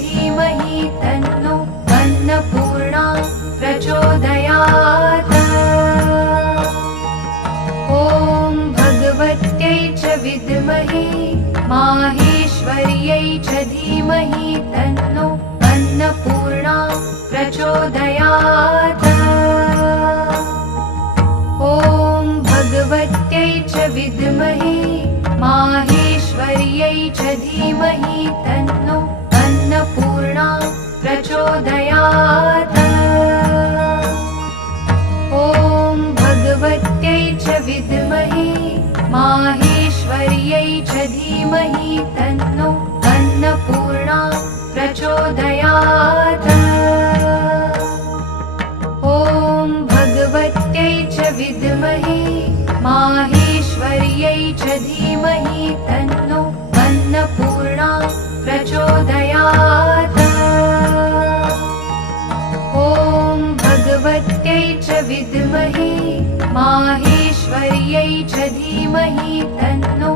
धीमहि तन्नो अन्नपूर्णा प्रचोदयात्। ॐ भगवत्यै च विद्महे माहेश्वर्यै च धीमहि तन्नो अन्नपूर्णा प्रचोदयात्। ॐ भगवत्यै च विद्महे माहेश्वर्यै च धीमहि तन्नो अन्नपूर्णा प्रचोदयात्। ॐ भगवत्यै च विद्महे माहेश्वर्यै च धीमहि तन्नो अन्नपूर्णा प्रचोदयात्। ॐ भगवत्यै च विद्महे माहेश्वर्यै च धीमहि तन्नो अन्नपूर्णा प्रचोदयात्। ॐ भगवत्यै च विद्महे माहेश्वर्यै च धीमहि तन्नो